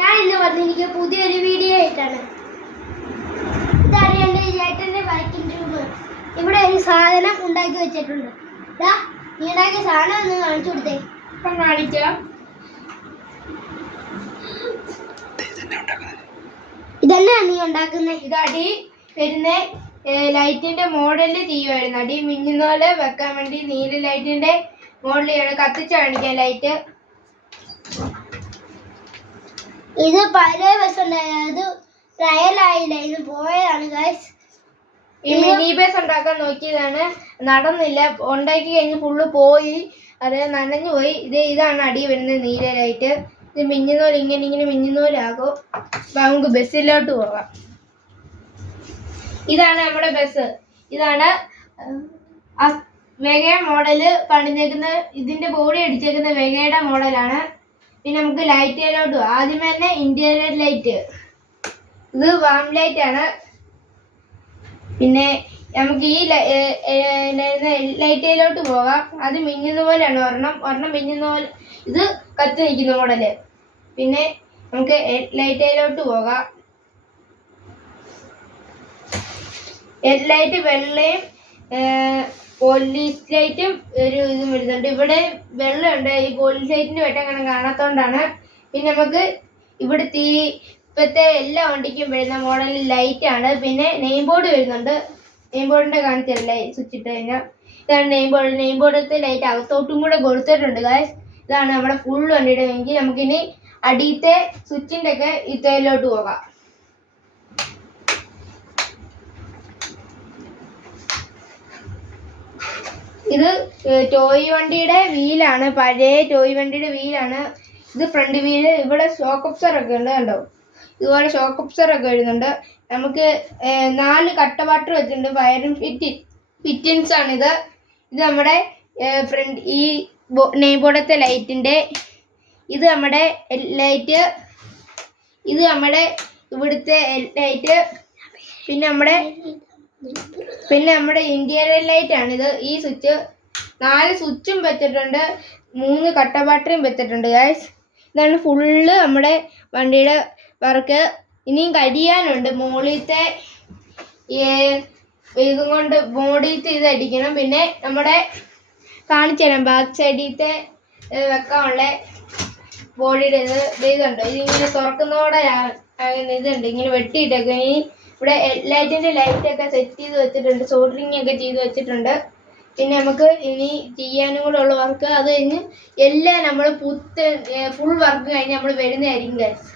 ഞാൻ ഇന്ന് വന്നിരിക്കുക പുതിയൊരു വീഡിയോ ആയിട്ടാണ്. ഇതാണ് എൻ്റെ ചേട്ടൻ്റെ വർക്കിംഗ് റൂം. ഇവിടെ ഒരു സാധനം ഉണ്ടാക്കി വെച്ചിട്ടുണ്ട്. നീ ഉണ്ടാക്കിയ സാധനം ഒന്ന് കാണിച്ചു കൊടുത്തേ. ഇപ്പം കാണിക്കാം. ഇതന്നെ നീ ഉണ്ടാക്കുന്നത്. ഇത് അടി വരുന്ന ലൈറ്റിന്റെ മോഡല് ചെയ്യുമായിരുന്നു. അടി മിന്നുന്നോലെ വെക്കാൻ വേണ്ടി നീല ലൈറ്റിന്റെ മോഡലാണ് കത്തിച്ച് കാണിക്കാൻ ലൈറ്റ്. ഇത് പഴയ ബസ് ഉണ്ടായിരുന്നു, അത് ട്രയലായില്ല, ഇത് പോയതാണ് ഗൈസ്. ഈ മിനി ബസ് ഉണ്ടാക്കാൻ നോക്കിയതാണ്, നടന്നില്ല. ഉണ്ടാക്കി കഴിഞ്ഞ് ഫുള്ള് പോയി, അത് നനഞ്ഞു പോയി. ഇതാണ് അടി വരുന്ന നീല ലൈറ്റ്. ഇത് മിന്നുന്നോല് ഇങ്ങനെ മിന്നുന്നോലാകും. അപ്പൊ നമുക്ക് ബസ്സിലോട്ട് പോകാം. ഇതാണ് നമ്മുടെ ബസ്. ഇതാണ് വെഗ മോഡല് പണിഞ്ഞേക്കുന്ന, ഇതിന്റെ ബോഡി അടിച്ചേക്കുന്ന വെഗയുടെ മോഡലാണ്. പിന്നെ നമുക്ക് ലൈറ്റിലോട്ട് പോകാം. ആദ്യം തന്നെ ഇന്റീരിയർ ലൈറ്റ്, ഇത് വാം ലൈറ്റ് ആണ്. പിന്നെ നമുക്ക് ഈ ലൈറ്റിലോട്ട് പോകാം. അത് മിന്നുന്ന പോലെയാണ്, ഒരെണ്ണം മിന്നുന്ന പോലെ. ഇത് കത്തി നിൽക്കുന്ന മോഡല്. പിന്നെ നമുക്ക് ലൈറ്റിലോട്ട് പോകാം. ലൈറ്റ് വെള്ളയും പോലീസ് ലൈറ്റും ഒരു ഇതും വരുന്നുണ്ട്. ഇവിടെ വെള്ളമുണ്ട്, ഈ പോലീസ് ലൈറ്റിന്റെ വെട്ടം കാണാൻ കാണാത്തോണ്ടാണ്. പിന്നെ നമുക്ക് ഇവിടുത്തെ ഇപ്പോഴത്തെ എല്ലാ വണ്ടിക്കും വരുന്ന മോഡൽ ലൈറ്റ് ആണ്. പിന്നെ നെയിം ബോർഡ് വരുന്നുണ്ട്. നെയിം ബോർഡിന്റെ കാണിച്ചല്ലേ സ്വിച്ച് ഇട്ട് കഴിഞ്ഞാൽ. ഇതാണ് നെയിം ബോർഡ്. നെയിം ബോർഡത്തെ ലൈറ്റ് അകത്തോട്ടും കൂടെ കൊടുത്തിട്ടുണ്ട് ഗായ്സ്. ഇതാണ് നമ്മുടെ ഫുൾ വണ്ടിയുടെ എങ്കിൽ നമുക്കിനി അടിയത്തെ സ്വിച്ചിന്റെ ഒക്കെ ഇത്തയിലോട്ട് പോകാം. ഇത് ടോയ് വണ്ടിയുടെ വീലാണ്, പഴയ ടോയ് വണ്ടിയുടെ വീലാണ്. ഇത് ഫ്രണ്ട് വീല്. ഇവിടെ ഷോക്ക് ഒബ്സർ ഒക്കെ ഉണ്ട്, കണ്ടോ? ഇതുപോലെ ഷോക്ക് ഒബ്സർ ഒക്കെ വരുന്നുണ്ട്. നമുക്ക് 4 കട്ട വാട്ടർ വെച്ചിട്ടുണ്ട്. വയറും ഫിറ്റിൻസ് ആണിത്. ഇത് നമ്മുടെ ഫ്രണ്ട് ഈ നെയിം ബോർഡത്തെ ലൈറ്റിന്റെ. ഇത് നമ്മുടെ ലൈറ്റ്. ഇത് നമ്മുടെ ഇവിടുത്തെ ലൈറ്റ്. പിന്നെ നമ്മുടെ ഇന്റീരിയർ ലൈറ്റ് ആണിത്. ഈ സ്വിച്ച് 4 സ്വിച്ചും വെച്ചിട്ടുണ്ട്, 3 കട്ട ബാറ്ററിയും വെച്ചിട്ടുണ്ട് ഗൈസ്. ഇതാണ് ഫുള്ള് നമ്മുടെ വണ്ടിയുടെ വർക്ക്. ഇനിയും കഴിയാനുണ്ട്. മോളിലത്തെ ഇതും കൊണ്ട് ബോഡിയിലത്തെ ഇത് അടിക്കണം. പിന്നെ നമ്മുടെ കാണിച്ചു തരാം, ബാക്ക് സൈഡിലത്തെ വെക്കാനുള്ള ബോഡിയുടെ ഇതുണ്ട്. ഇതിങ്ങനെ തുറക്കുന്നതോടെ ഇതുണ്ട്, ഇങ്ങനെ വെട്ടിയിട്ടൊക്കെ. ഇവിടെ ലൈറ്റിന്റെ ലൈറ്റൊക്കെ സെറ്റ് ചെയ്ത് വെച്ചിട്ടുണ്ട്, സോൾഡറിങ് ഒക്കെ ചെയ്ത് വെച്ചിട്ടുണ്ട്. പിന്നെ നമുക്ക് ഇനി ചെയ്യാനും കൂടെ ഉള്ള വർക്ക്, അത് കഴിഞ്ഞ് എല്ലാം നമ്മൾ ഫുൾ വർക്ക് കഴിഞ്ഞ് നമ്മൾ വരുന്നതായിരിക്കും ഗൈസ്.